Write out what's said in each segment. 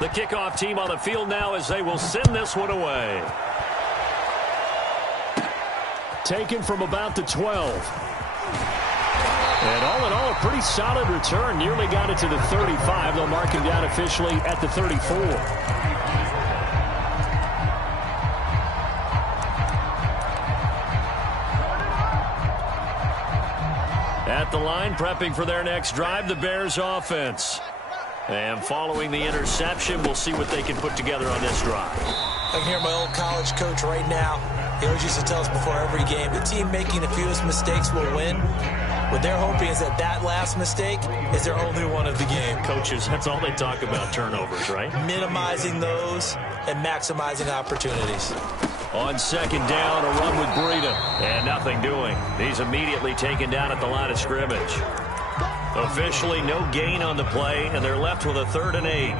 The kickoff team on the field now as they will send this one away. Taken from about the 12. And all in all, a pretty solid return. Nearly got it to the 35. They'll mark him down officially at the 34. At the line, prepping for their next drive, the Bears offense. And following the interception, we'll see what they can put together on this drive. I can hear my old college coach right now. He always used to tell us before every game, the team making the fewest mistakes will win. What they're hoping is that that last mistake is their only one of the game. Coaches, that's all they talk about, turnovers, right? Minimizing those and maximizing opportunities. On second down, a run with Breida. And nothing doing. He's immediately taken down at the line of scrimmage. Officially no gain on the play, and they're left with a 3rd and 8.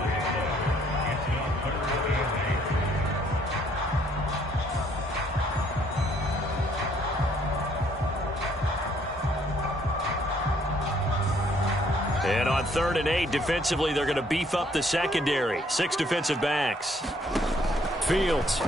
And on 3rd and 8, defensively, they're going to beef up the secondary. 6 defensive backs. Fields.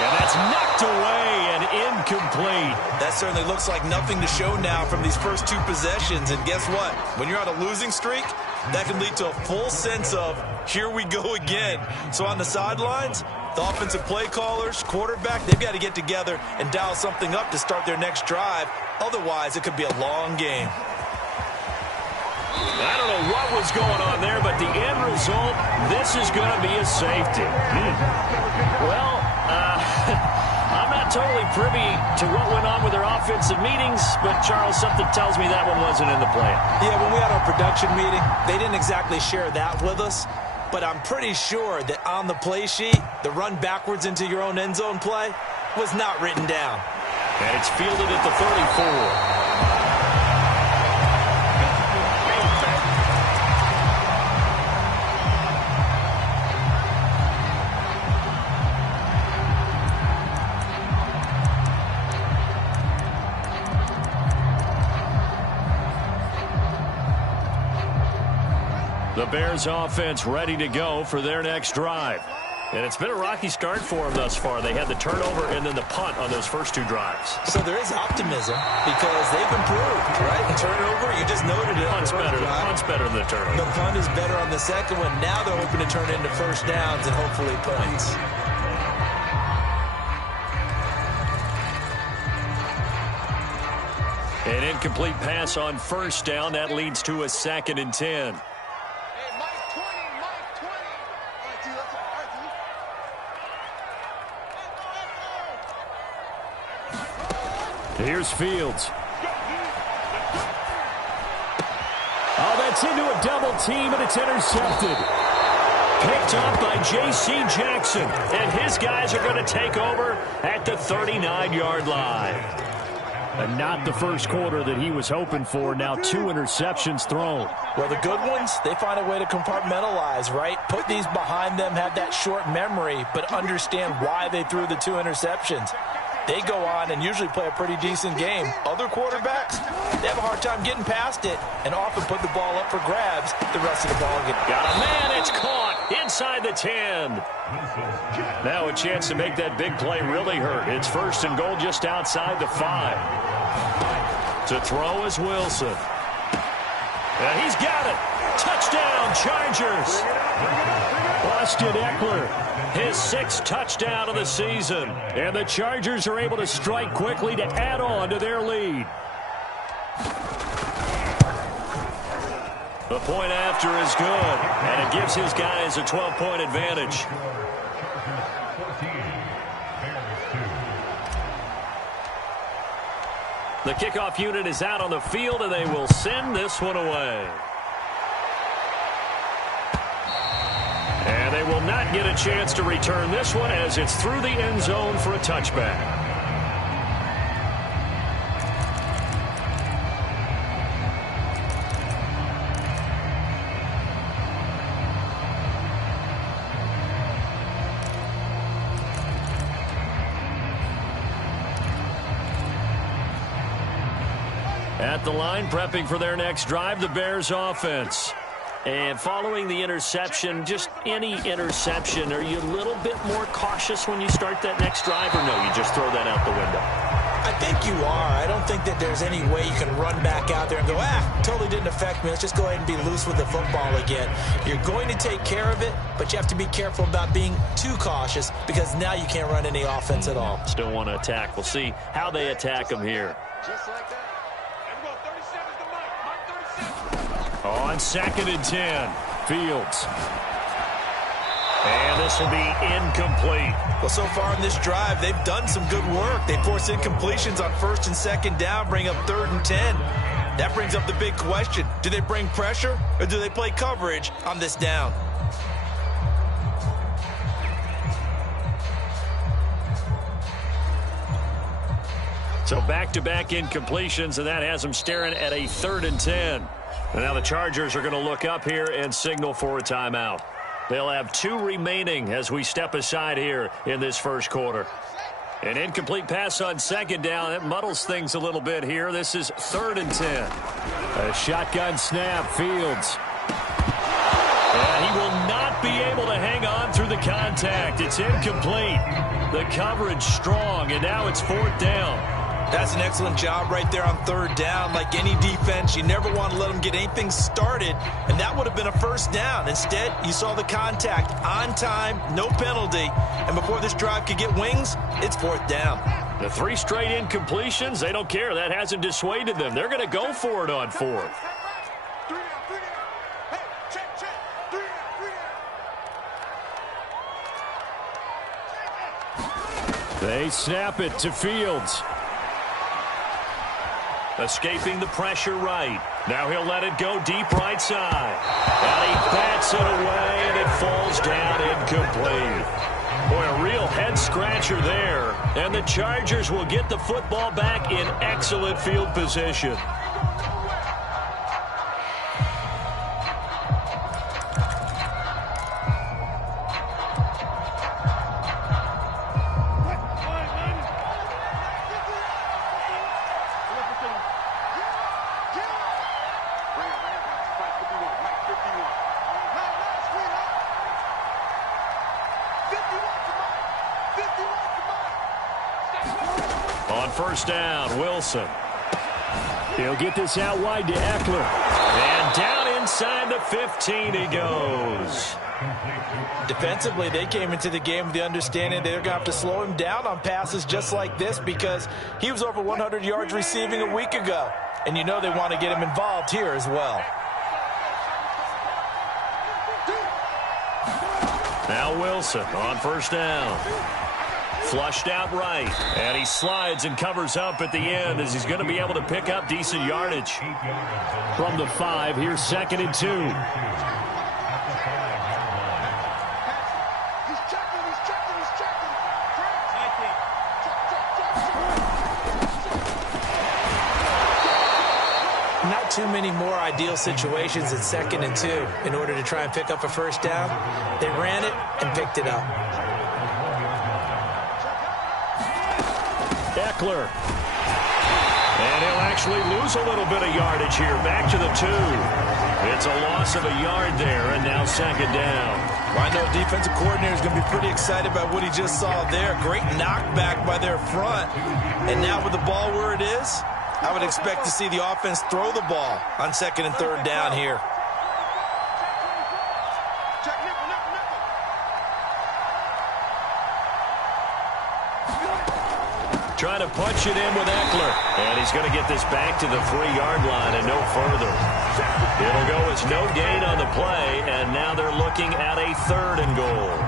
And that's knocked away and incomplete. That certainly looks like nothing to show now from these first 2 possessions. And guess what? When you're on a losing streak, that can lead to a full sense of, here we go again. So on the sidelines, the offensive play callers, quarterback, they've got to get together and dial something up to start their next drive. Otherwise, it could be a long game. I don't know what was going on there, but the end result, this is going to be a safety. Well, I'm not totally privy to what went on with their offensive meetings, but, Charles, something tells me that one wasn't in the plan. Yeah, when we had our production meeting, they didn't exactly share that with us, but I'm pretty sure that on the play sheet, the run backwards into your own end zone play was not written down. And it's fielded at the 34. The Bears offense ready to go for their next drive. And it's been a rocky start for them thus far. They had the turnover and then the punt on those first 2 drives. So there is optimism because they've improved, right? The turnover, you just noted it. Punt's better than the turnover. The punt is better on the second one. Now they're hoping to turn into first downs and hopefully points. An incomplete pass on first down. That leads to a 2nd and 10. Here's Fields. Oh, that's into a double team, and it's intercepted. Picked up by J.C. Jackson, and his guys are going to take over at the 39-yard line. And not the first quarter that he was hoping for. Now 2 interceptions thrown. Well, the good ones, they find a way to compartmentalize, right? Put these behind them, have that short memory, but understand why they threw the 2 interceptions. They go on and usually play a pretty decent game. Other quarterbacks, they have a hard time getting past it and often put the ball up for grabs the rest of the ball game. Got a man, it's caught inside the 10. Now a chance to make that big play really hurt. It's 1st and goal just outside the 5. To throw is Wilson. And he's got it. Touchdown, Chargers. Austin Eckler, his 6th touchdown of the season. And the Chargers are able to strike quickly to add on to their lead. The point after is good, and it gives his guys a 12-point advantage. The kickoff unit is out on the field, and they will send this one away. And they will not get a chance to return this one as it's through the end zone for a touchback. At the line, prepping for their next drive, the Bears offense. And following the interception, just any interception, are you a little bit more cautious when you start that next drive, or no, you just throw that out the window? I think you are. I don't think that there's any way you can run back out there and go, totally didn't affect me. Let's just go ahead and be loose with the football again. You're going to take care of it, but you have to be careful about being too cautious because now you can't run any offense at all. Still want to attack. We'll see how they attack them here. Just like that. Everyone, 37's the mic. Mike 37. On 2nd and 10, Fields. And this will be incomplete. Well, so far in this drive, they've done some good work. They force incompletions on 1st and 2nd down, bring up 3rd and 10. That brings up the big question. Do they bring pressure or do they play coverage on this down? So back-to-back incompletions, and that has them staring at a 3rd and 10. And now the Chargers are going to look up here and signal for a timeout. They'll have 2 remaining as we step aside here in this first quarter. An incomplete pass on 2nd down. That muddles things a little bit here. This is 3rd and 10. A shotgun snap, Fields. And he will not be able to hang on through the contact. It's incomplete. The coverage strong, and now it's 4th down. That's an excellent job right there on 3rd down. Like any defense, you never want to let them get anything started, and that would have been a 1st down. Instead, you saw the contact on time, no penalty, and before this drive could get wings, it's 4th down. The 3 straight incompletions, they don't care. That hasn't dissuaded them. They're going to go for it on 4th. They snap it to Fields. Escaping the pressure right. Now he'll let it go deep right side. And he bats it away, and it falls down incomplete. Boy, a real head-scratcher there. And the Chargers will get the football back in excellent field position. On 1st down, Wilson. He'll get this out wide to Eckler. And down inside the 15 he goes. Defensively, they came into the game with the understanding they're going to have to slow him down on passes just like this because he was over 100 yards receiving a week ago. And you know they want to get him involved here as well. Now Wilson on 1st down. Flushed out right, and he slides and covers up at the end as he's going to be able to pick up decent yardage. From the 5, here's 2nd and 2. Not too many more ideal situations in 2nd and 2 in order to try and pick up a 1st down. They ran it and picked it up. Eckler. And he'll actually lose a little bit of yardage here. Back to the 2. It's a loss of a yard there, and now 2nd down. Well, I know a defensive coordinator is going to be pretty excited about what he just saw there. Great knockback by their front. And now with the ball where it is, I would expect to see the offense throw the ball on 2nd and 3rd down here. Trying to punch it in with Eckler. And he's going to get this back to the 3-yard line and no further. It'll go as no gain on the play, and now they're looking at a 3rd and goal.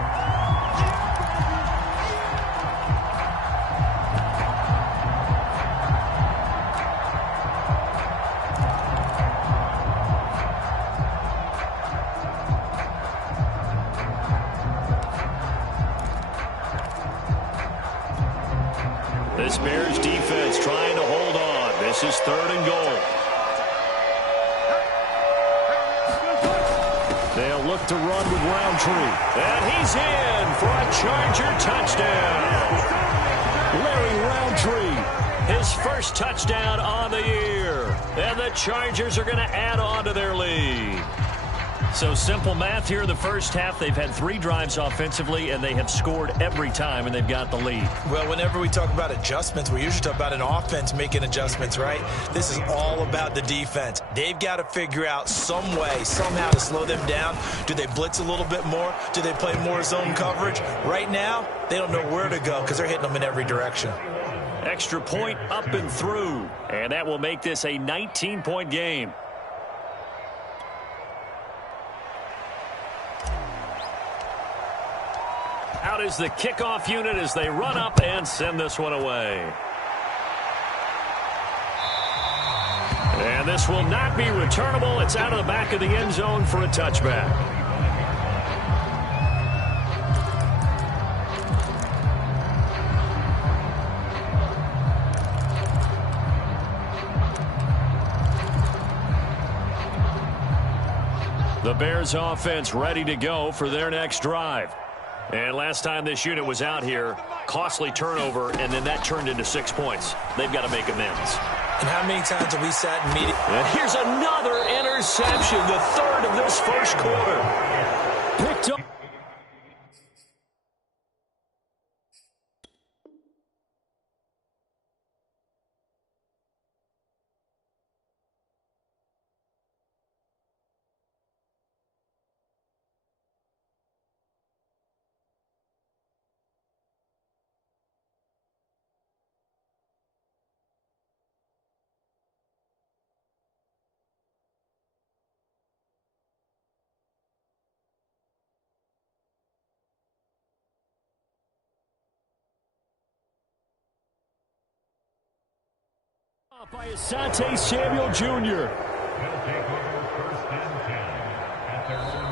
This Bears defense trying to hold on. This is 3rd and goal. They'll look to run with Roundtree. And he's in for a Charger touchdown. Larry Roundtree, his first touchdown on the year. And the Chargers are going to add on to their lead. So simple math here in the first half. They've had 3 drives offensively, and they have scored every time, and they've got the lead. Well, whenever we talk about adjustments, we usually talk about an offense making adjustments, right? This is all about the defense. They've got to figure out some way, somehow to slow them down. Do they blitz a little bit more? Do they play more zone coverage? Right now, they don't know where to go because they're hitting them in every direction. Extra point up and through, and that will make this a 19-point game. Out is the kickoff unit as they run up and send this one away. And this will not be returnable. It's out of the back of the end zone for a touchback. The Bears offense ready to go for their next drive. And last time this unit was out here, costly turnover, and then that turned into 6 points. They've got to make amends. And how many times have we sat in meetings? And here's another interception, the 3rd of this first quarter. Picked up. By Asante Samuel Jr.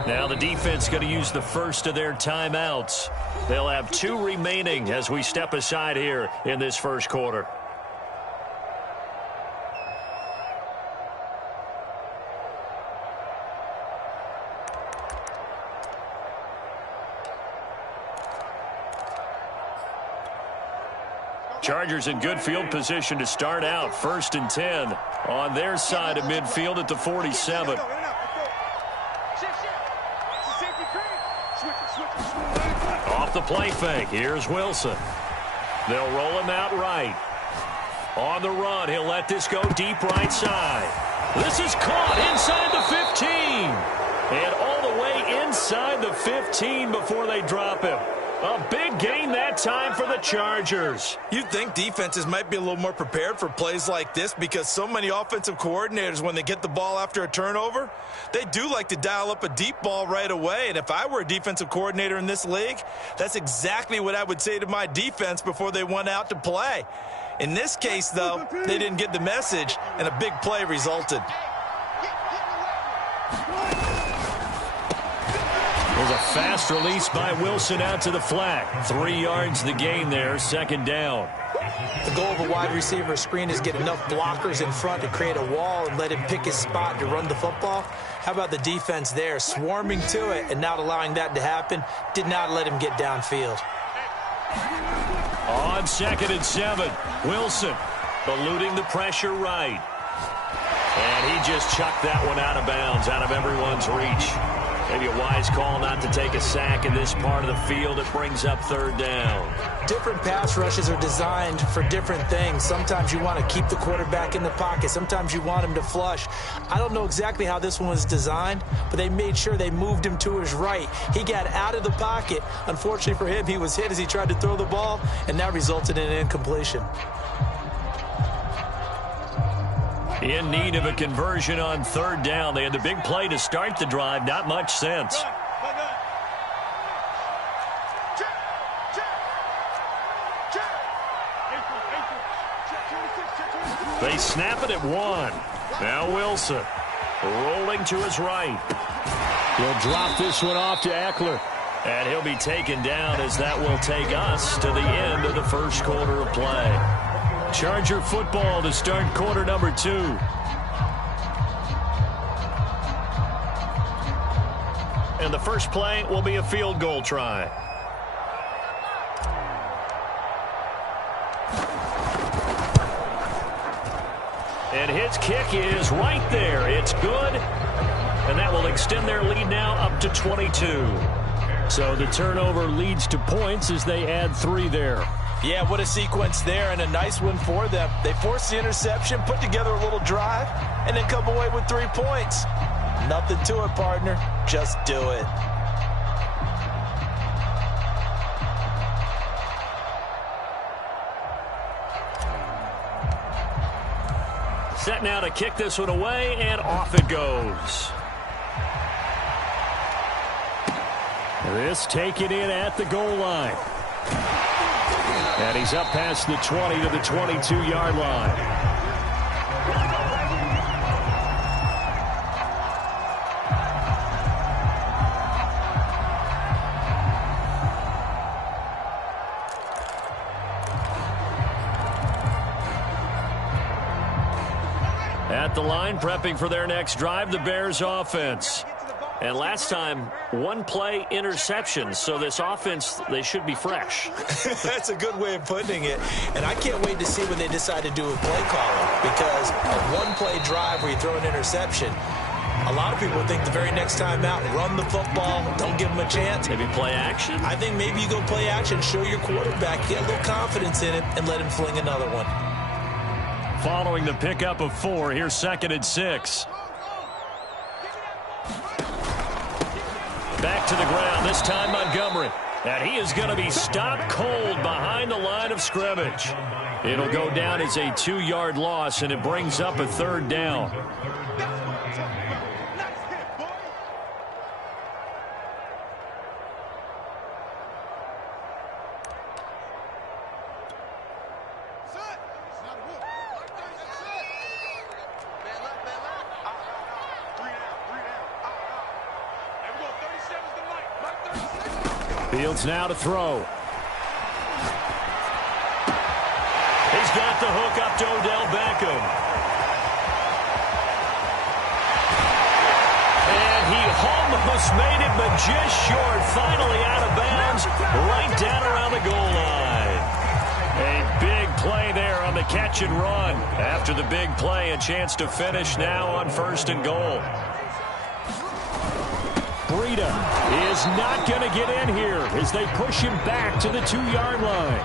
Now the defense going to use the first of their timeouts. They'll have 2 remaining as we step aside here in this first quarter. Chargers in good field position to start out. 1st and 10 on their side of midfield at the 47. Off the play fake. Here's Wilson. They'll roll him out right. On the run, he'll let this go deep right side. This is caught inside the 15. And all the way inside the 15 before they drop him. A big gain that time for the Chargers. You'd think defenses might be a little more prepared for plays like this because so many offensive coordinators, when they get the ball after a turnover, they do like to dial up a deep ball right away. And if I were a defensive coordinator in this league, that's exactly what I would say to my defense before they went out to play. In this case, though, they didn't get the message, and a big play resulted. There's a fast release by Wilson out to the flat. 3 yards the gain there, 2nd down. The goal of a wide receiver screen is get enough blockers in front to create a wall and let him pick his spot to run the football. How about the defense there, swarming to it and not allowing that to happen? Did not let him get downfield. On 2nd and 7, Wilson eluding the pressure right. And he just chucked that one out of bounds, out of everyone's reach. Maybe a wise call not to take a sack in this part of the field. It brings up 3rd down. Different pass rushes are designed for different things. Sometimes you want to keep the quarterback in the pocket. Sometimes you want him to flush. I don't know exactly how this one was designed, but they made sure they moved him to his right. He got out of the pocket. Unfortunately for him, he was hit as he tried to throw the ball, and that resulted in an incompletion. In need of a conversion on 3rd down. They had the big play to start the drive. Not much sense. They snap it at 1. Now Wilson rolling to his right. He'll drop this one off to Eckler. And he'll be taken down as that will take us to the end of the first quarter of play. Charger football to start quarter number 2. And the first play will be a field goal try. And his kick is right there. It's good. and that will extend their lead now up to 22. So the turnover leads to points as they add 3 there. Yeah, what a sequence there, and a nice one for them. They forced the interception, put together a little drive, and then come away with 3 points. Nothing to it, partner. Just do it. Set now to kick this one away, and off it goes. This taken in at the goal line. And he's up past the 20 to the 22-yard line. At the line, prepping for their next drive, the Bears offense. And last time, 1 play interception. So this offense, they should be fresh. That's a good way of putting it. And I can't wait to see what they decide to do with play calling. Because a 1-play drive where you throw an interception, a lot of people think the very next time out, run the football, don't give them a chance. Maybe play action? I think maybe you go play action, show your quarterback, get a little confidence in it, and let him fling another one. Following the pickup of 4, here's 2nd and 6. Back to the ground, this time Montgomery. And he is going to be stopped cold behind the line of scrimmage. It'll go down as a 2-yard loss, and it brings up a 3rd down. Fields now to throw. He's got the hook up to Odell Beckham. And he almost made it, but just short. Finally out of bounds, right down around the goal line. A big play there on the catch and run. After the big play, a chance to finish now on 1st and goal. Breida is not going to get in here as they push him back to the 2-yard line.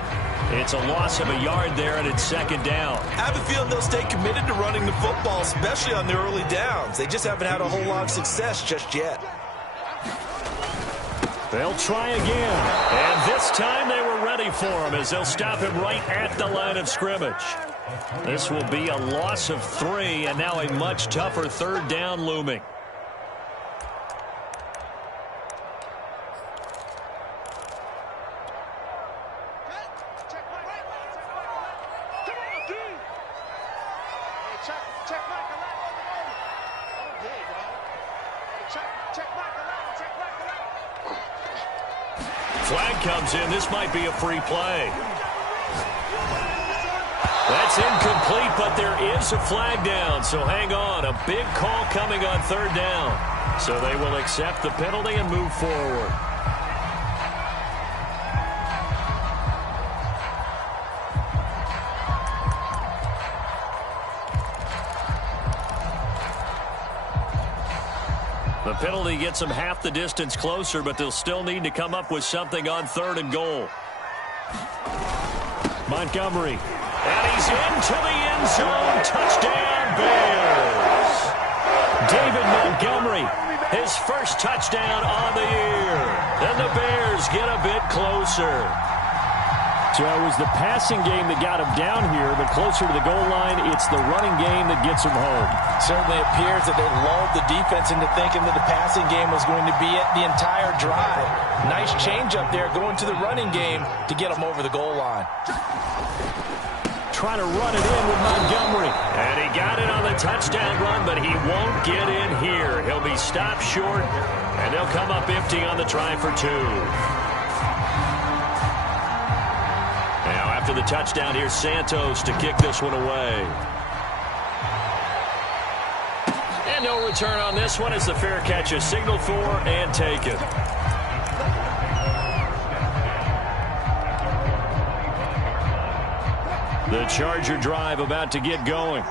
It's a loss of a yard there, and it's 2nd down. I have a feeling they'll stay committed to running the football, especially on the early downs. They just haven't had a whole lot of success just yet. They'll try again, and this time they were ready for him as they'll stop him right at the line of scrimmage. This will be a loss of 3, and now a much tougher 3rd down looming. Flag comes in. This might be a free play. That's incomplete, but there is a flag down, so hang on. A big call coming on 3rd down. So they will accept the penalty and move forward. The penalty gets them half the distance closer, but they'll still need to come up with something on 3rd and goal. Montgomery. And he's into the end zone. Touchdown, Bears. David Montgomery, his first touchdown on the year. And the Bears get a bit closer. So it was the passing game that got him down here, but closer to the goal line, it's the running game that gets him home. Certainly appears that they lulled the defense into thinking that the passing game was going to be it the entire drive. Nice change up there going to the running game to get them over the goal line. Trying to run it in with Montgomery. And he got it on the touchdown run, but he won't get in here. He'll be stopped short, and they'll come up empty on the try for 2. After the touchdown, here's Santos to kick this one away. And no return on this one as the fair catch is signaled for and taken. The Charger drive about to get going.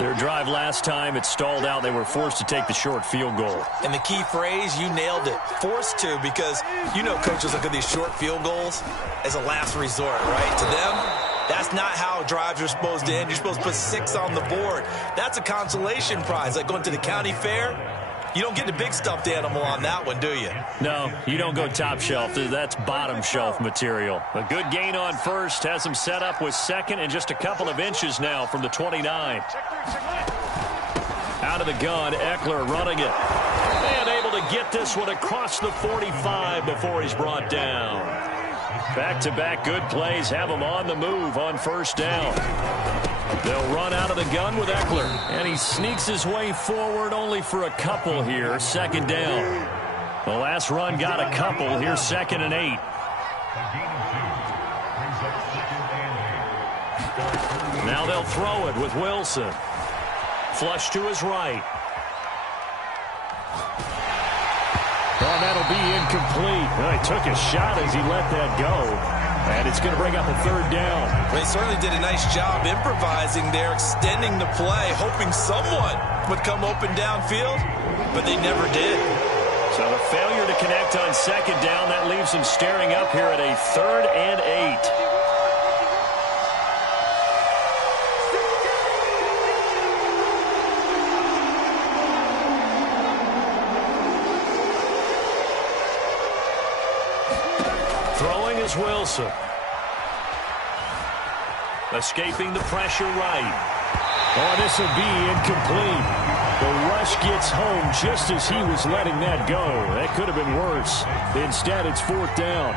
Their drive last time, it stalled out. They were forced to take the short field goal. And the key phrase, you nailed it, forced to, because you know coaches look at these short field goals as a last resort, right? To them, that's not how drives are supposed to end. You're supposed to put 6 on the board. That's a consolation prize, like going to the county fair. You don't get the big stuffed animal on that one, do you? No, you don't go top shelf. That's bottom shelf material. A good gain on first has him set up with second and just a couple of inches now from the 29. Out of the gun, Eckler running it. And able to get this one across the 45 before he's brought down. Back-to-back good plays have him on the move on first down. They'll run out of the gun with Eckler. And he sneaks his way forward only for a couple here. Second down. The last run got a couple. Here's 2nd and 8. Now they'll throw it with Wilson. Flush to his right. Oh, that'll be incomplete. Well, he took a shot as he let that go. And it's going to bring up a 3rd down. They certainly did a nice job improvising there, extending the play, hoping someone would come open downfield, but they never did. So the failure to connect on 2nd down, that leaves them staring up here at a 3rd and 8. Throwing is Wilson. Escaping the pressure right. Oh, this will be incomplete. The rush gets home just as he was letting that go. That could have been worse. Instead, it's 4th down.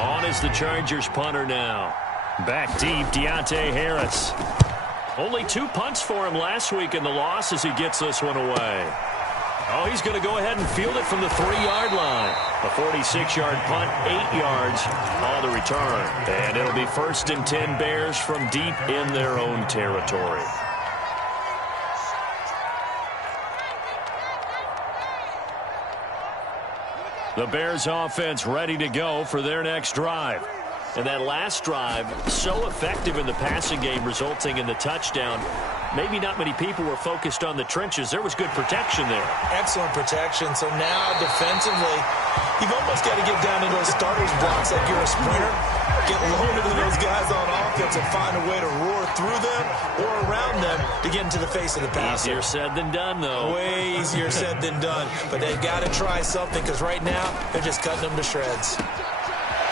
On is the Chargers punter now. Back deep, Deontay Harris. Only 2 punts for him last week in the loss as he gets this one away. Oh, he's going to go ahead and field it from the 3-yard line. A 46-yard punt, 8 yards on the return. And it'll be 1st and 10 Bears from deep in their own territory. The Bears offense ready to go for their next drive. And that last drive, so effective in the passing game, resulting in the touchdown. Maybe not many people were focused on the trenches. There was good protection there. Excellent protection. So now defensively, you've almost got to get down to those starters blocks like you're a sprinter. Get loaded to those guys on offense and find a way to roar through them or around them to get into the face of the passer. Easier said than done, though. Way easier said than done. But they've got to try something because right now they're just cutting them to shreds.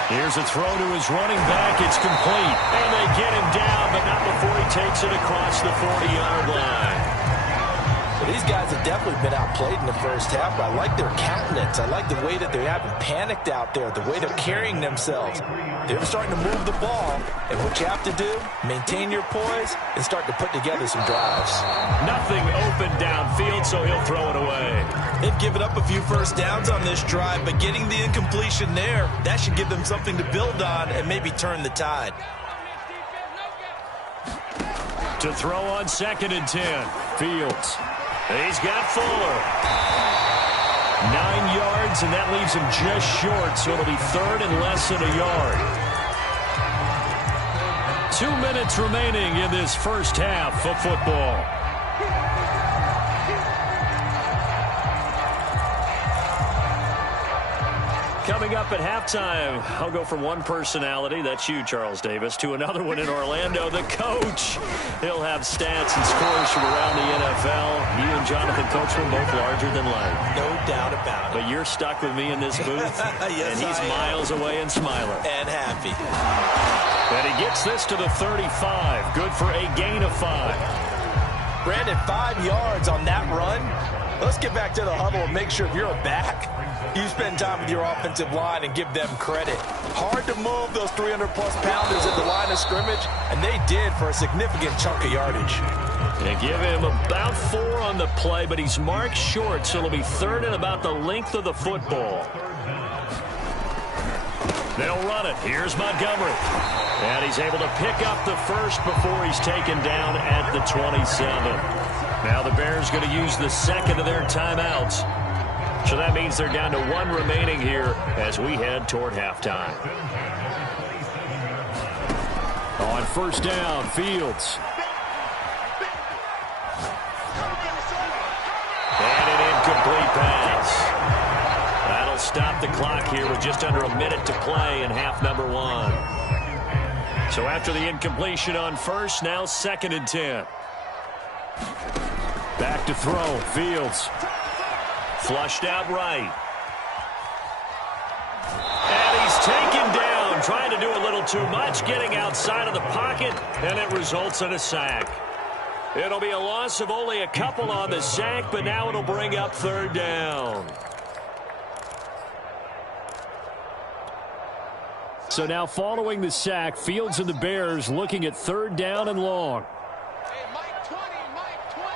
Here's a throw to his running back. It's complete. And they get him down, but not before he takes it across the 40-yard line. Well, these guys have definitely been outplayed in the first half, but I like their countenance. I like the way that they haven't panicked out there, the way they're carrying themselves. They're starting to move the ball, and what you have to do, maintain your poise and start to put together some drives. Nothing open downfield, so he'll throw it away. They've given up a few first downs on this drive, but getting the incompletion there, that should give them something to build on and maybe turn the tide. To throw on 2nd and 10, Fields. He's got Fuller. 9 yards, and that leaves him just short, so it'll be 3rd and less than a yard. 2 minutes remaining in this first half of football. Coming up at halftime, I'll go from one personality, that's you, Charles Davis, to another one in Orlando, the coach. He'll have stats and scores from around the NFL. You and Jonathan Coachman both larger than life. No doubt about it. But you're stuck with me in this booth, yes, and he's miles away and smiling. And happy. And he gets this to the 35. Good for a gain of 5. Brandon, 5 yards on that run. Let's get back to the huddle and make sure if you're a back, you spend time with your offensive line and give them credit. Hard to move those 300-plus pounders at the line of scrimmage, and they did for a significant chunk of yardage. They give him about 4 on the play, but he's marked short, so it'll be 3rd and about the length of the football. They'll run it. Here's Montgomery. And he's able to pick up the first before he's taken down at the 27. Now the Bears going to use the second of their timeouts. So that means they're down to 1 remaining here as we head toward halftime. On first down, Fields. stop the clock here with just under a minute to play in half number 1. So after the incompletion on first, now 2nd and 10. Back to throw. Fields. Flushed out right. And he's taken down, trying to do a little too much, getting outside of the pocket, and it results in a sack. It'll be a loss of only a couple on the sack, but now it'll bring up 3rd down. So now following the sack, Fields and the Bears looking at 3rd down and long. Hey, Mike 20, Mike 20.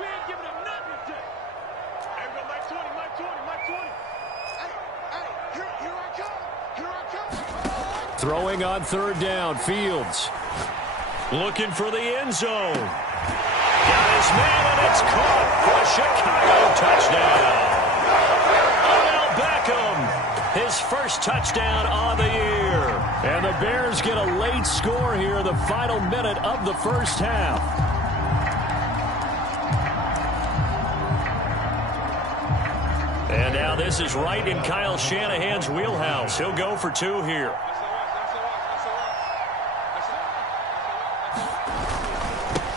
We ain't giving him nothing today. Hey, we go Mike 20, Mike 20, Mike 20. Hey, here I come. Here I come. Throwing on 3rd down, Fields. Looking for the end zone. Got his man, and it's caught for a Chicago touchdown. Odell Beckham, his first touchdown on the year. And the Bears get a late score here in the final minute of the first half. And now this is right in Kyle Shanahan's wheelhouse. He'll go for 2 here.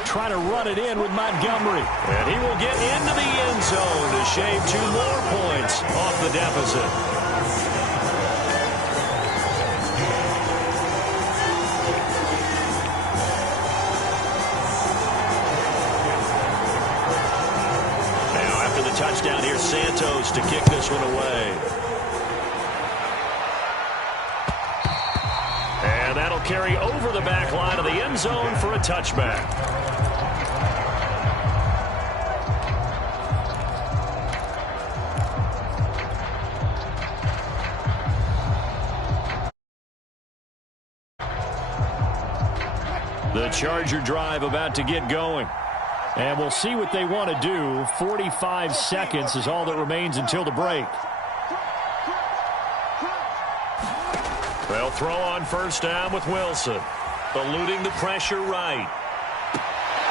Try to run it in with Montgomery. And he will get into the end zone to shave 2 more points off the deficit. Now after the touchdown, here's Santos to kick this one away. And that'll carry over the back line of the end zone for a touchback. The Charger drive about to get going. And we'll see what they want to do. 45 seconds is all that remains until the break. They'll throw on 1st down with Wilson. Eluding the pressure right.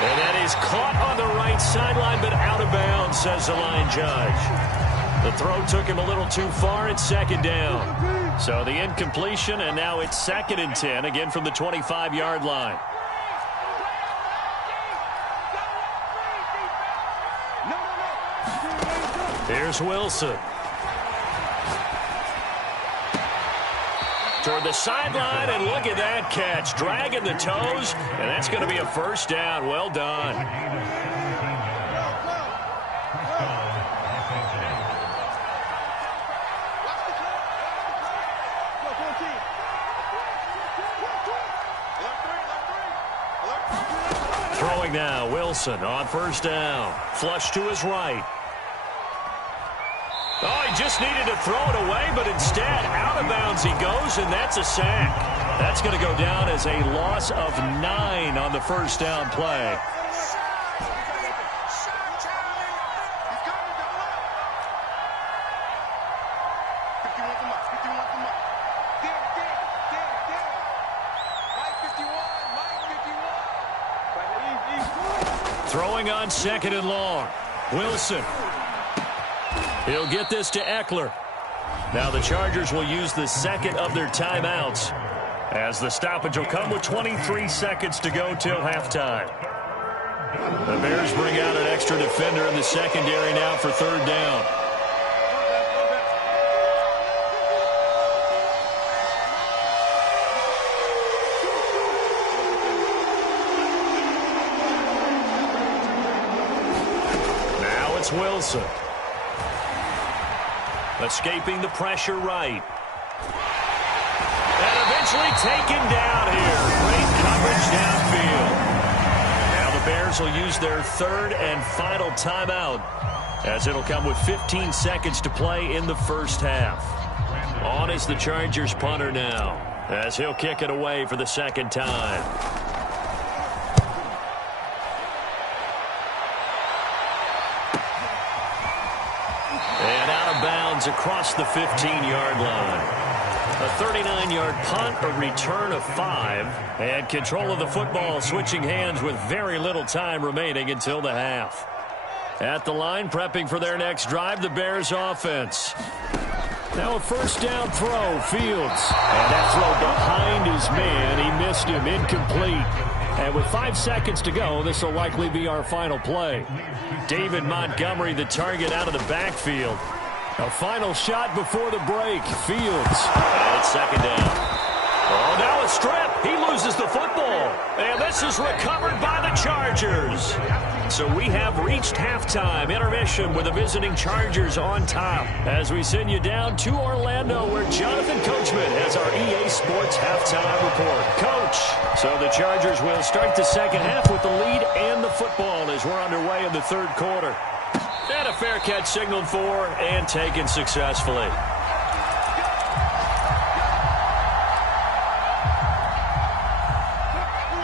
And that is caught on the right sideline, but out of bounds, says the line judge. The throw took him a little too far at 2nd down. So the incompletion, and now it's 2nd and 10, again from the 25-yard line. Here's Wilson. Toward the sideline, and look at that catch. Dragging the toes, and that's going to be a 1st down. Well done. Throwing now, Wilson on 1st down. Flush to his right. Oh, he just needed to throw it away, but instead, out of bounds he goes, and that's a sack. That's going to go down as a loss of 9 on the 1st down play. Throwing on 2nd and long. Wilson. He'll get this to Eckler. Now the Chargers will use the 2nd of their timeouts, as the stoppage will come with 23 seconds to go till halftime. The Bears bring out an extra defender in the secondary now for 3rd down. Now it's Wilson. Escaping the pressure right. And eventually taken down here. Great coverage downfield. Now the Bears will use their 3rd and final timeout, as it'll come with 15 seconds to play in the first half. On is the Chargers punter now, as he'll kick it away for the 2nd time. Across the 15-yard line. A 39-yard punt, a return of 5, and control of the football switching hands with very little time remaining until the half. At the line, prepping for their next drive, the Bears offense. Now a first down throw, Fields. And that throw behind his man. He missed him, incomplete. And with 5 seconds to go, this will likely be our final play. David Montgomery, the target out of the backfield. A final shot before the break. Fields. And it's second down. Oh, now a strip. He loses the football. And this is recovered by the Chargers. So we have reached halftime intermission with the visiting Chargers on top. As we send you down to Orlando, where Jonathan Coachman has our EA Sports halftime report. Coach, so the Chargers will start the second half with the lead and the football as we're underway in the third quarter. And a fair catch signaled for and taken successfully.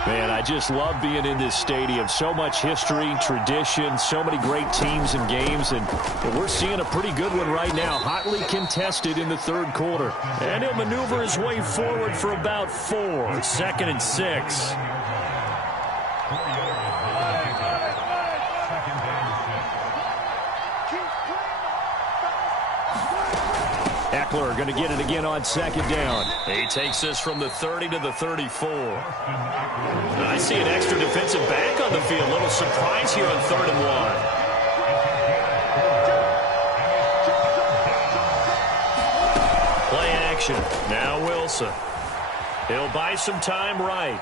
Man, I just love being in this stadium. So much history, tradition, so many great teams and games, and we're seeing a pretty good one right now, hotly contested in the third quarter. And he'll maneuver his way forward for about 4, second and 6. Eckler going to get it again on second down. He takes this from the 30 to the 34. I see an extra defensive back on the field. Little surprise here on 3rd and 1. Play action. Now Wilson. He'll buy some time right.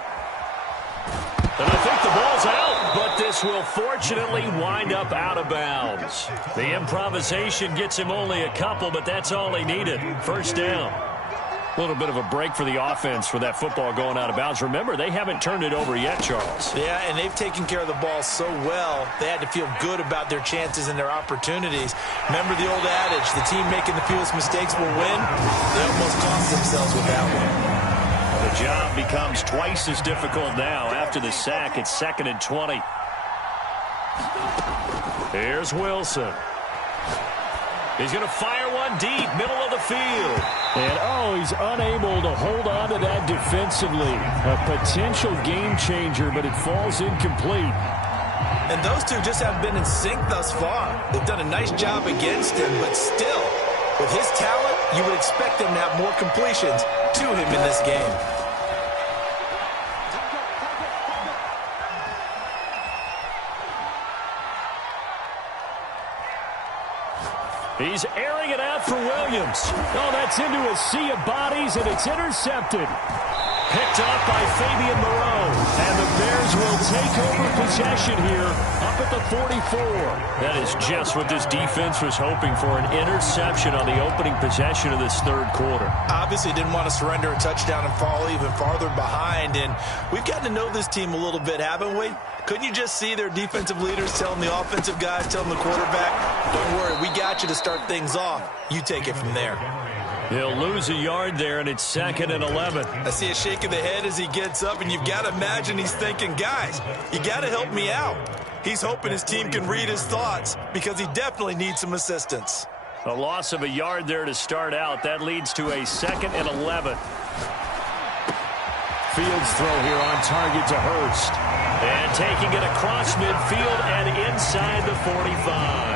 And I think the ball's out, but this will fortunately wind up out of bounds. The improvisation gets him only a couple, but that's all he needed. First down. A little bit of a break for the offense with that football going out of bounds. Remember, they haven't turned it over yet, Charles. Yeah, and they've taken care of the ball so well, they had to feel good about their chances and their opportunities. Remember the old adage, the team making the fewest mistakes will win? They almost cost themselves with that one. The job becomes twice as difficult now after the sack. It's 2nd and 20. Here's Wilson. He's going to fire one deep, middle of the field. And, he's unable to hold on to that defensively. A potential game changer, but it falls incomplete. And those two just haven't been in sync thus far. They've done a nice job against him, but still, with his talent, you would expect him to have more completions to him in this game. He's airing it out for Williams. Oh, that's into a sea of bodies, and it's intercepted. Picked up by Fabian Moreau. And the Bears will take over possession here up at the 44. That is just what this defense was hoping for, an interception on the opening possession of this third quarter. Obviously didn't want to surrender a touchdown and fall even farther behind. And we've gotten to know this team a little bit, haven't we? Couldn't you just see their defensive leaders telling the offensive guys, telling the quarterback, don't worry, we got you to start things off. You take it from there. He'll lose a yard there, and it's 2nd and 11. I see a shake of the head as he gets up, and you've got to imagine he's thinking, guys, you got to help me out. He's hoping his team can read his thoughts because he definitely needs some assistance. A loss of a yard there to start out. That leads to a 2nd and 11. Fields throw here on target to Hurst. And taking it across midfield and inside the 45.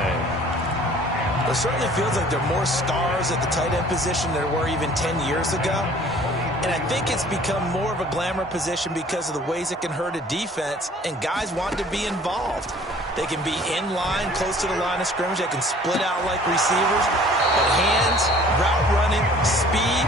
It certainly feels like there are more stars at the tight end position than there were even 10 years ago. And I think it's become more of a glamour position because of the ways it can hurt a defense, and guys want to be involved. They can be in line, close to the line of scrimmage. They can split out like receivers. But hands, route running, speed,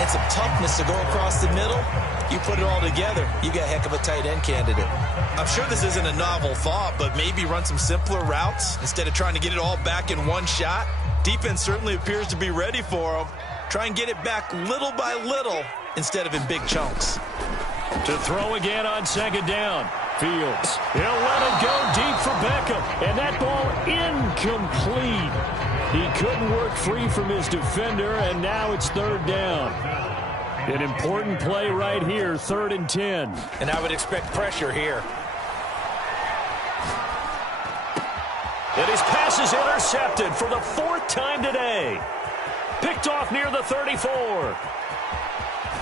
and some toughness to go across the middle, you put it all together, you got a heck of a tight end candidate. I'm sure this isn't a novel thought, but maybe run some simpler routes instead of trying to get it all back in one shot. Defense certainly appears to be ready for them. Try and get it back little by little instead of in big chunks. To throw again on 2nd down. Fields. He'll let it go deep for Beckham. And that ball incomplete. He couldn't work free from his defender, and now it's 3rd down. An important play right here, 3rd and 10. And I would expect pressure here. And his pass is intercepted for the 4th time today. Picked off near the 34.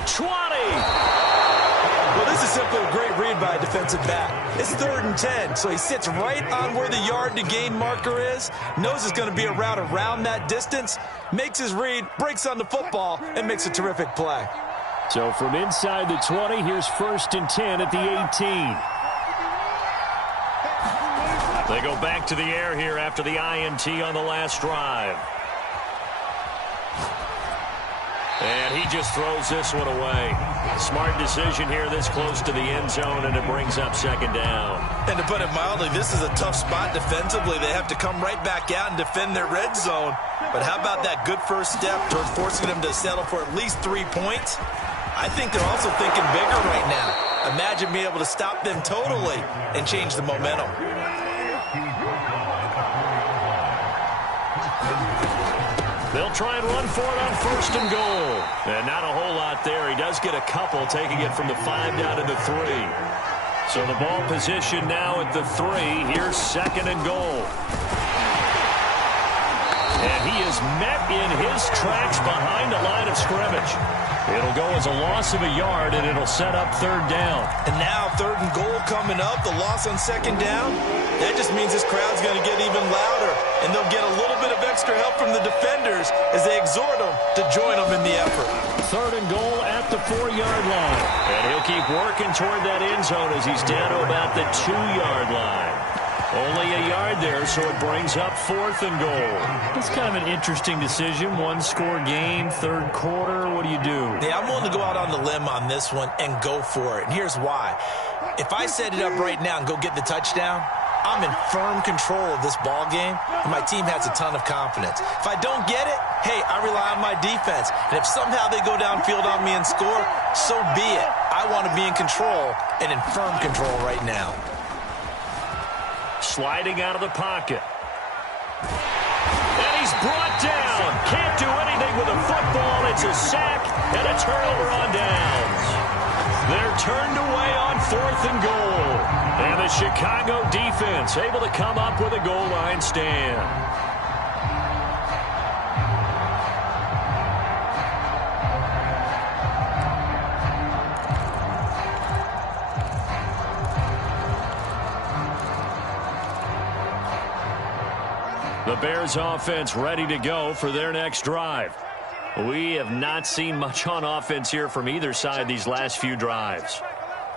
20. Well, this This is simply a great read by a defensive back. It's 3rd and 10, so he sits right on where the yard to gain marker is, knows it's going to be a route around that distance, makes his read, breaks on the football, and makes a terrific play. So from inside the 20, here's 1st and 10 at the 18. They go back to the air here after the INT on the last drive. And he just throws this one away. Smart decision here this close to the end zone, and it brings up 2nd down. And to put it mildly, this is a tough spot defensively. They have to come right back out and defend their red zone. But how about that good first step towards forcing them to settle for at least 3 points? I think they're also thinking bigger right now. Imagine being able to stop them totally and change the momentum. They'll try and run for it on 1st and goal. And not a whole lot there. He does get a couple, taking it from the 5 down to the 3. So the ball position now at the 3. Here's 2nd and goal. And he is met in his tracks behind the line of scrimmage. It'll go as a loss of a yard, and it'll set up 3rd down. And now 3rd and goal coming up, the loss on 2nd down. That just means this crowd's going to get even louder, and they'll get a little bit of extra help from the defenders as they exhort them to join them in the effort. 3rd and goal at the 4-yard line. And he'll keep working toward that end zone as he's down to about the 2-yard line. Only a yard there, so it brings up 4th and goal. It's kind of an interesting decision. 1-score game, 3rd quarter. What do you do? Yeah, I'm willing to go out on the limb on this one and go for it. And here's why. If I set it up right now and go get the touchdown, I'm in firm control of this ball game, and my team has a ton of confidence. If I don't get it, hey, I rely on my defense. And if somehow they go downfield on me and score, so be it. I want to be in control and in firm control right now. Sliding out of the pocket. And he's brought down. Can't do anything with a football. It's a sack and a turnover on downs. They're turned away on 4th and goal. And the Chicago defense able to come up with a goal line stand. The Bears offense ready to go for their next drive. We have not seen much on offense here from either side these last few drives.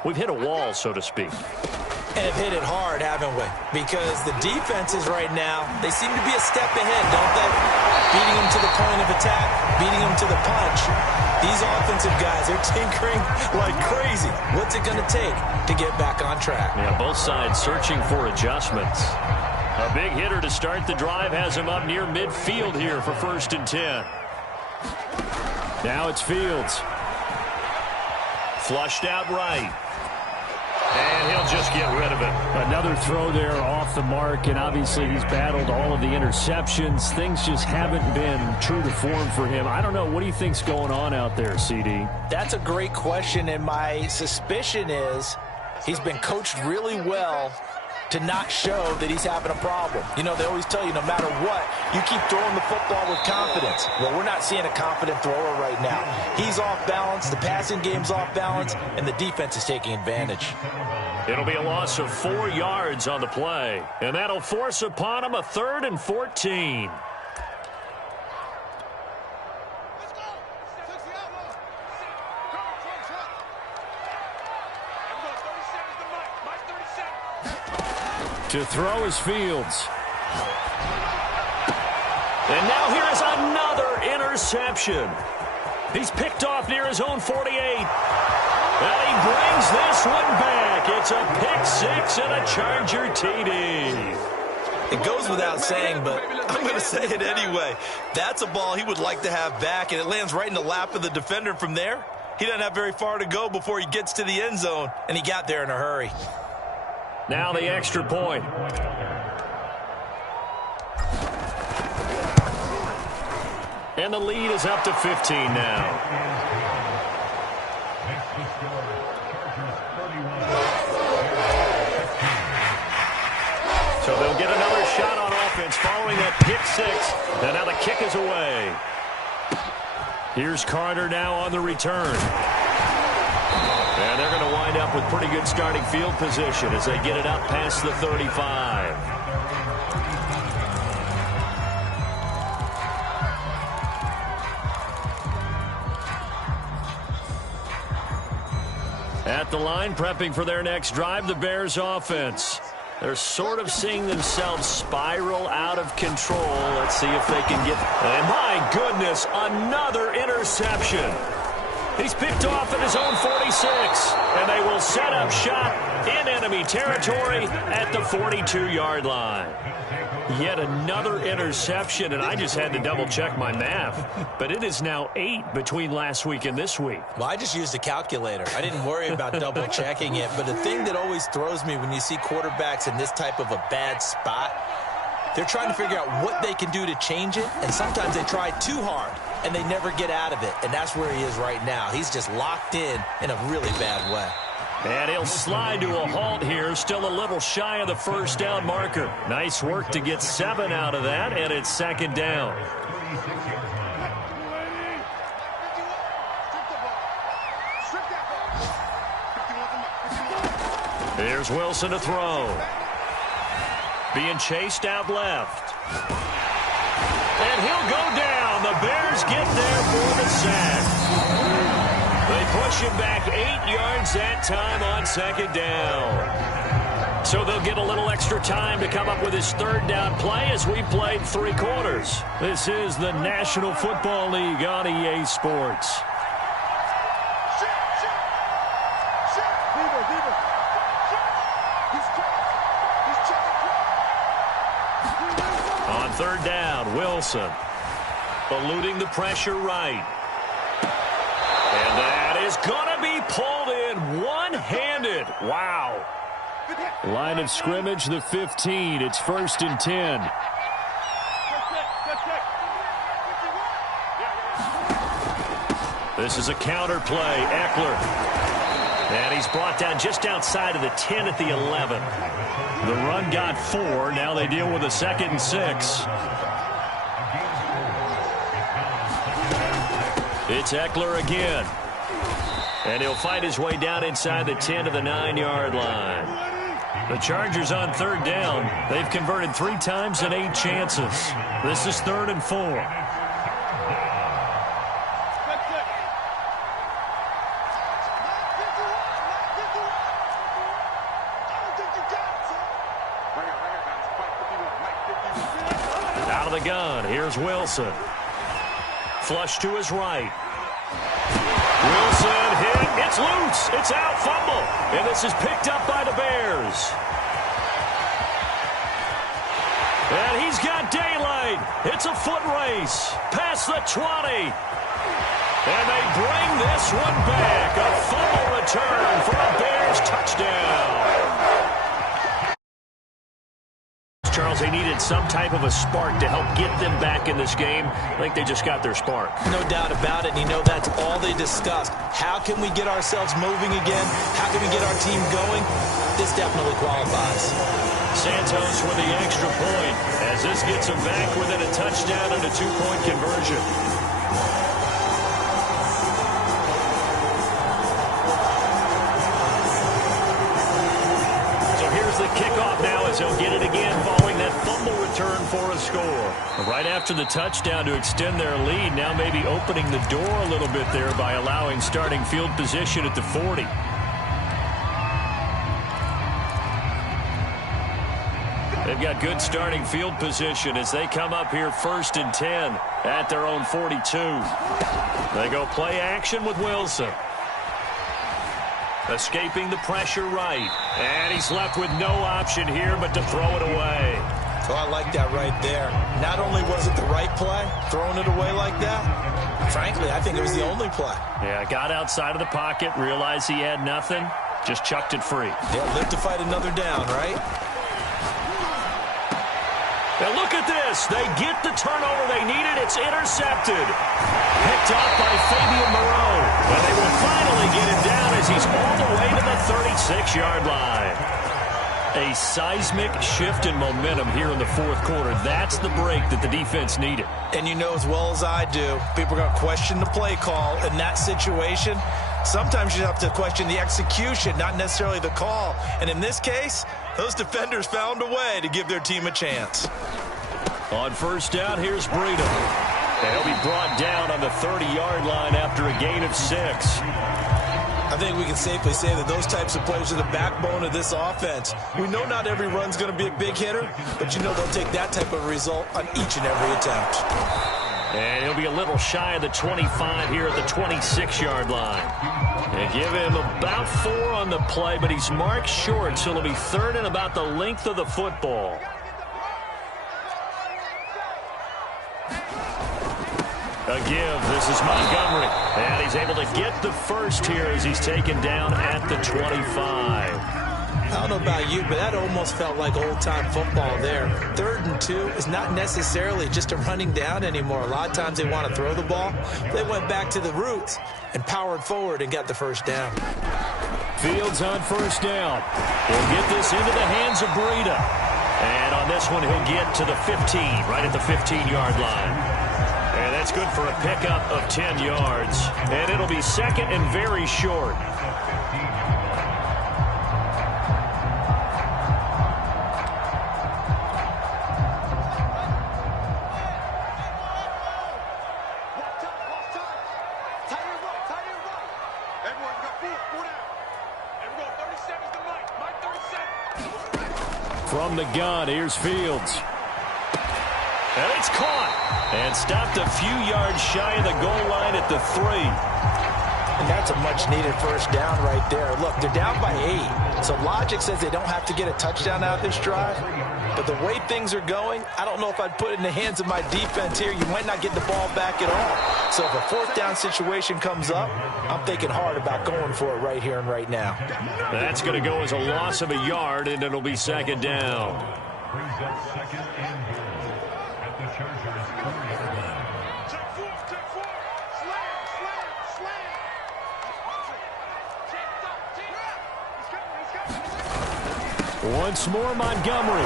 We've hit a wall, so to speak. And have hit it hard, haven't we? Because the defenses right now, they seem to be a step ahead, don't they? Beating them to the point of attack, beating them to the punch. These offensive guys, they're tinkering like crazy. What's it going to take to get back on track? Yeah, both sides searching for adjustments. A big hitter to start the drive has him up near midfield here for 1st and 10. Now it's Fields. Flushed out right. And he'll just get rid of it. Another throw there off the mark, and obviously he's battled all of the interceptions. Things just haven't been true to form for him. I don't know. What do you think's going on out there, CD? That's a great question, and my suspicion is he's been coached really well to not show that he's having a problem. You know, they always tell you no matter what, you keep throwing the football with confidence. Well, we're not seeing a confident thrower right now. He's off balance, the passing game's off balance, and the defense is taking advantage. It'll be a loss of 4 yards on the play, and that'll force upon him a 3rd and 14. To throw is Fields. And now here is another interception. He's picked off near his own 48. And he brings this one back. It's a pick 6 and a Charger TD. It goes without saying, but I'm going to say it anyway. That's a ball he would like to have back, and it lands right in the lap of the defender from there. He doesn't have very far to go before he gets to the end zone, and he got there in a hurry. Now the extra point. And the lead is up to 15 now. So they'll get another shot on offense following that pick 6. And now the kick is away. Here's Carter now on the return. And they're going to wind up up with pretty good starting field position as they get it up past the 35. At the line, prepping for their next drive, the Bears offense. They're sort of seeing themselves spiral out of control. Let's see if they can get... And my goodness, another interception. He's picked off at his own 46, and they will set up shop in enemy territory at the 42-yard line. Yet another interception, and I just had to double-check my math. But it is now 8 between last week and this week. Well, I just used a calculator. I didn't worry about double-checking it. But the thing that always throws me when you see quarterbacks in this type of a bad spot, they're trying to figure out what they can do to change it, and sometimes they try too hard, and they never get out of it. And that's where he is right now. He's just locked in a really bad way. And he'll slide to a halt here, still a little shy of the first down marker. Nice work to get 7 out of that, and it's second down. Here's Wilson to throw. Being chased out left. And he'll go down. The Bears get there for the sack. They push him back 8 yards that time on second down. So they'll get a little extra time to come up with his third down play as we played 3 quarters. This is the National Football League on EA Sports. On third down, Wilson eluding the pressure right. And that is going to be pulled in one-handed. Wow. Line of scrimmage, the 15. It's 1st and 10. This is a counter play. Eckler. And he's brought down just outside of the 10 at the 11. The run got 4. Now they deal with a 2nd and 6. It's Eckler again. And he'll fight his way down inside the 10 to the 9-yard line. The Chargers on third down. They've converted 3 times and 8 chances. This is 3rd and 4. Out of the gun. Here's Wilson. Flush to his right. Wilson hit. It's loose. It's out. Fumble. And this is picked up by the Bears. And he's got daylight. It's a foot race. Past the 20. And they bring this one back. A fumble return for a Bears touchdown. Charles, they needed some type of a spark to help get them back in this game. I think they just got their spark. No doubt about it. And you know that's all they discussed. How can we get ourselves moving again? How can we get our team going? This definitely qualifies. Santos with the extra point as this gets them back within a touchdown and a 2-point conversion. The kickoff now as he'll get it again following that fumble return for a score. Right after the touchdown to extend their lead, now maybe opening the door a little bit there by allowing starting field position at the 40. They've got good starting field position as they come up here 1st and 10 at their own 42. They go play action with Wilson. Escaping the pressure right. And he's left with no option here but to throw it away. So I like that right there. Not only was it the right play, throwing it away like that, frankly, I think it was the only play. Yeah, got outside of the pocket, realized he had nothing, just chucked it free. Yeah, live to fight another down, right? Now look at this. They get the turnover they needed. It's intercepted. Picked off by Fabian Moreau. And they will finally get him down as he's all the way to the 36-yard line. A seismic shift in momentum here in the 4th quarter. That's the break that the defense needed. And you know as well as I do, people are going to question the play call in that situation. Sometimes you have to question the execution, not necessarily the call. And in this case, those defenders found a way to give their team a chance. On first down, here's Breida. And he'll be brought down on the 30-yard line after a gain of 6. I think we can safely say that those types of plays are the backbone of this offense. We know not every run's going to be a big hitter, but you know they'll take that type of result on each and every attempt. And he'll be a little shy of the 25 here at the 26-yard line. And give him about 4 on the play, but he's marked short, so it'll be third and about the length of the football. A give. This is Montgomery. And he's able to get the first here as he's taken down at the 25. I don't know about you, but that almost felt like old-time football there. 3rd and 2 is not necessarily just a running down anymore. A lot of times they want to throw the ball. They went back to the roots and powered forward and got the first down. Fields on first down. He'll get this into the hands of Breida. And on this one, he'll get to the 15, right at the 15-yard line. And that's good for a pickup of 10 yards. And it'll be second and very short. From the gun, here's Fields. And it's caught. And stopped a few yards shy of the goal line at the 3. And that's a much-needed first down right there. Look, they're down by 8. So logic says they don't have to get a touchdown out of this drive. But the way things are going, I don't know if I'd put it in the hands of my defense here. You might not get the ball back at all. So if a fourth down situation comes up, I'm thinking hard about going for it right here and right now. That's going to go as a loss of a yard, and it'll be second down. Once more, Montgomery.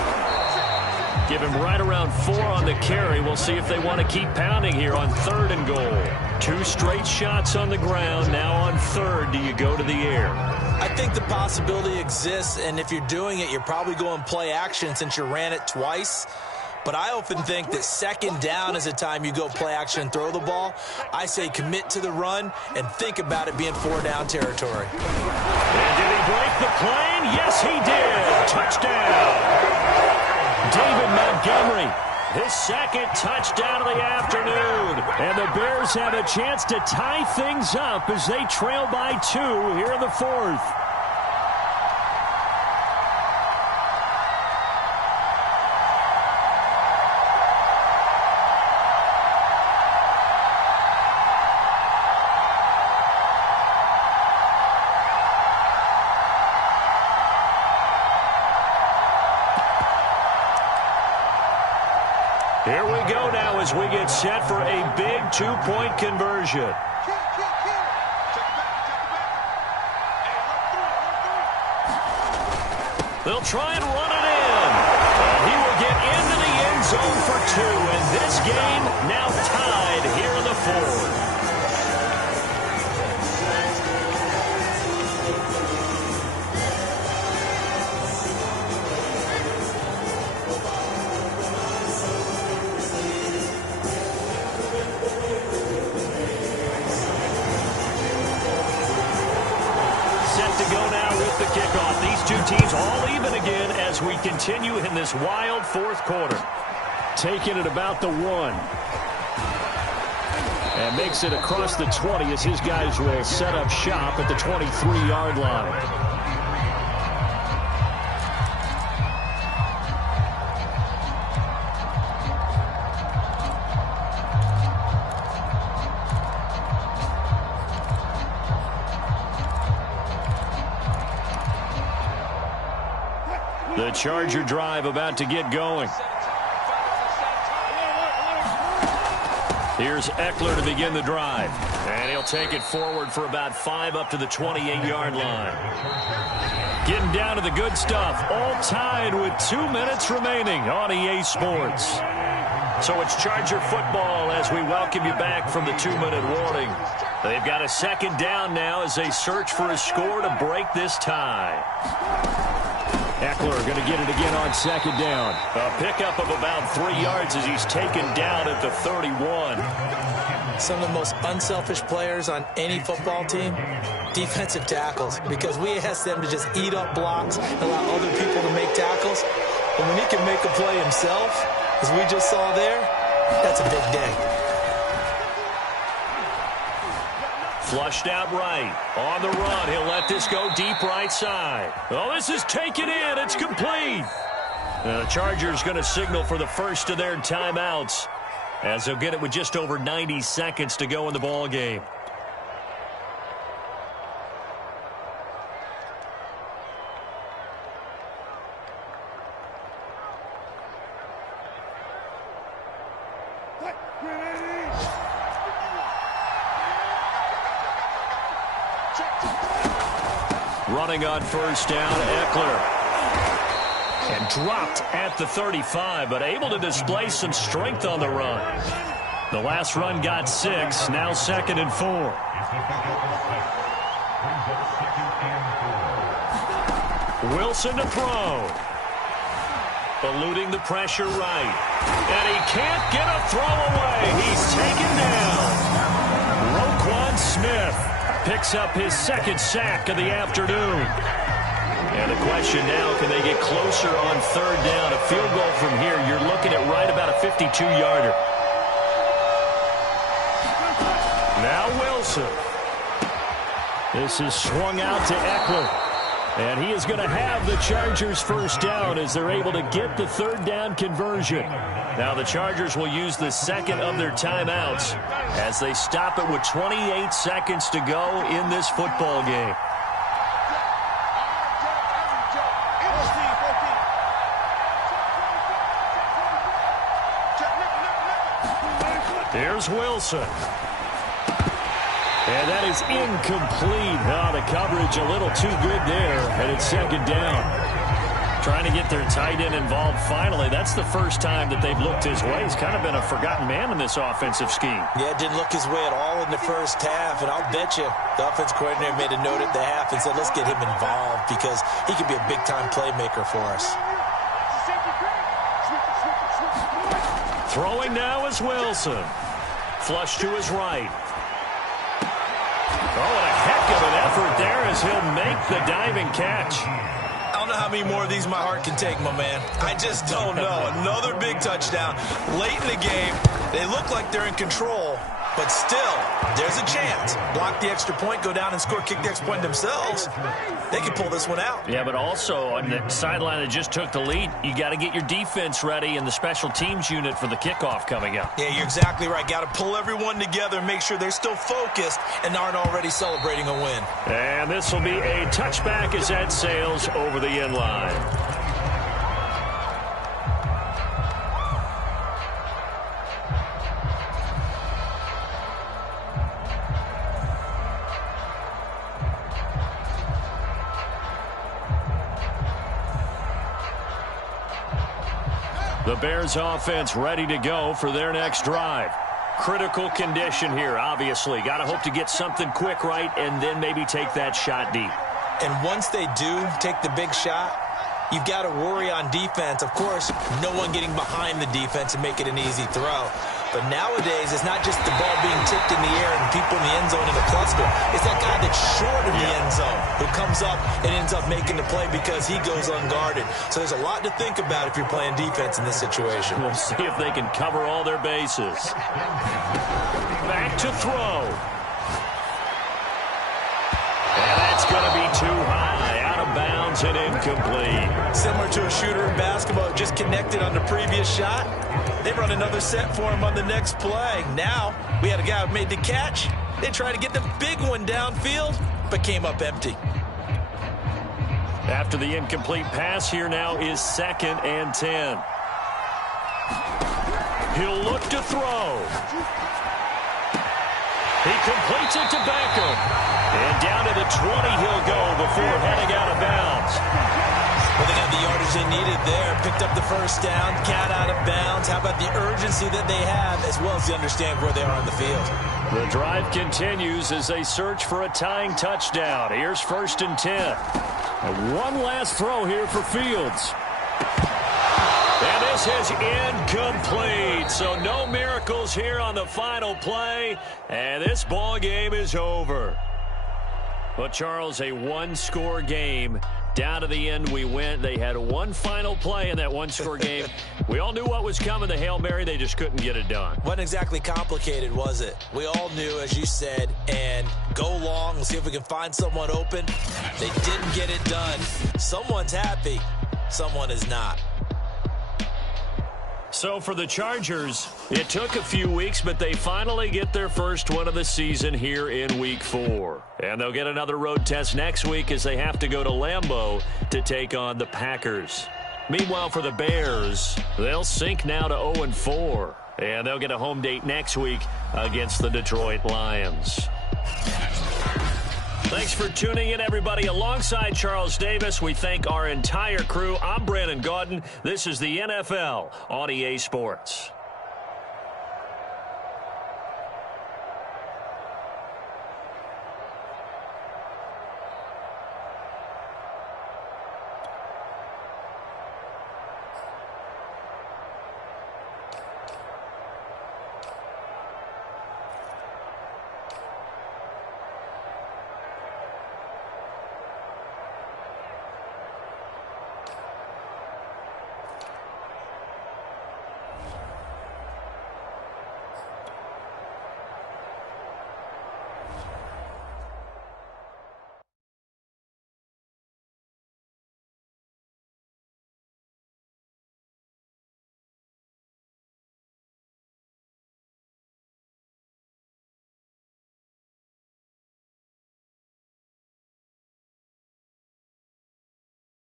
Give him right around 4 on the carry. We'll see if they want to keep pounding here on 3rd and goal. 2 straight shots on the ground. Now on 3rd, do you go to the air? I think the possibility exists, and if you're doing it, you're probably going play action since you ran it twice. But I often think that second down is a time you go play action and throw the ball. I say commit to the run and think about it being 4-down territory. And did he break the plane? Yes, he did. Touchdown. David Montgomery, his second touchdown of the afternoon. And the Bears have a chance to tie things up as they trail by 2 here in the 4th. Here we go now as we get set for a big 2-point conversion. They'll try and run it in. And he will get into the end zone for 2. And this game now tied here in the 4th. Kickoff. These two teams all even again as we continue in this wild 4th quarter. Taking it about the 1. And makes it across the 20 as his guys will set up shop at the 23-yard line. The Charger drive about to get going. Here's Eckler to begin the drive. And he'll take it forward for about 5 up to the 28-yard line. Getting down to the good stuff. All tied with 2 minutes remaining on EA Sports. So it's Charger football as we welcome you back from the 2-minute warning. They've got a second down now as they search for a score to break this tie. Eckler going to get it again on second down. A pickup of about 3 yards as he's taken down at the 31. Some of the most unselfish players on any football team, defensive tackles, because we ask them to just eat up blocks and allow other people to make tackles. But when he can make a play himself, as we just saw there, that's a big day. Flushed out right. On the run. He'll let this go deep right side. Oh, this is taken in. It's complete. The Chargers going to signal for the first of their timeouts as they'll get it with just over 90 seconds to go in the ball game. Running on first down, Eckler. And dropped at the 35, but able to display some strength on the run. The last run got 6, now 2nd and 4. Wilson to throw. Eluding the pressure right. And he can't get a throw away. He's taken down. Roquan Smith picks up his 2nd sack of the afternoon. And the question now, can they get closer on 3rd down? A field goal from here, you're looking at right about a 52-yarder. Now Wilson. This is swung out to Eckler. And he is going to have the Chargers first down as they're able to get the 3rd down conversion. Now the Chargers will use the 2nd of their timeouts as they stop it with 28 seconds to go in this football game. Here's Wilson. And that is incomplete. Oh, the coverage a little too good there, and it's 2nd down. Trying to get their tight end involved finally. That's the first time that they've looked his way. He's kind of been a forgotten man in this offensive scheme. Yeah, didn't look his way at all in the first half, and I'll bet you the offense coordinator made a note at the half and said, let's get him involved because he could be a big-time playmaker for us. Throwing now is Wilson. Flush to his right. Oh, and a heck of an effort there as he'll make the diving catch. I don't know how many more of these my heart can take, my man. I just don't know. Another big touchdown late in the game. They look like they're in control, but still, there's a chance. Block the extra point, go down and score, kick the extra point themselves. They can pull this one out. Yeah, but also on the sideline that just took the lead, you got to get your defense ready and the special teams unit for the kickoff coming up. Yeah, you're exactly right. Got to pull everyone together and make sure they're still focused and aren't already celebrating a win. And this will be a touchback as that sails over the end line. The Bears offense ready to go for their next drive. Critical condition here, obviously. Got to hope to get something quick right and then maybe take that shot deep. And once they do take the big shot, you've got to worry on defense. Of course, no one getting behind the defense and make it an easy throw. But nowadays, it's not just the ball being tipped in the air and people in the end zone in a cluster. It's that guy that's short of the end zone who comes up and ends up making the play because he goes unguarded. So there's a lot to think about if you're playing defense in this situation. We'll see if they can cover all their bases. Back to throw. And that's going to be too high. Out of bounds and incomplete. Similar to a shooter in basketball, just connected on the previous shot. They run another set for him on the next play. Now, we had a guy who made the catch. They tried to get the big one downfield, but came up empty. After the incomplete pass, here now is 2nd and 10. He'll look to throw. He completes it to Beckham. And down to the 20 he'll go before heading out of bounds. Well, they got the yardage they needed there. Picked up the first down, got out of bounds. How about the urgency that they have, as well as they understand where they are on the field? The drive continues as they search for a tying touchdown. Here's 1st and 10. And one last throw here for Fields. And this is incomplete. So no miracles here on the final play. And this ball game is over. Well, Charles, a one-score game. Down to the end we went. They had one final play in that one-score game. We all knew what was coming, the Hail Mary. They just couldn't get it done. Wasn't exactly complicated, was it? We all knew, as you said, and go long. We'll see if we can find someone open. They didn't get it done. Someone's happy. Someone is not. So for the Chargers, it took a few weeks, but they finally get their first one of the season here in Week 4. And they'll get another road test next week as they have to go to Lambeau to take on the Packers. Meanwhile, for the Bears, they'll sink now to 0-4. And they'll get a home date next week against the Detroit Lions. Thanks for tuning in, everybody. Alongside Charles Davis, we thank our entire crew. I'm Brandon Gaudin. This is the NFL on EA Sports.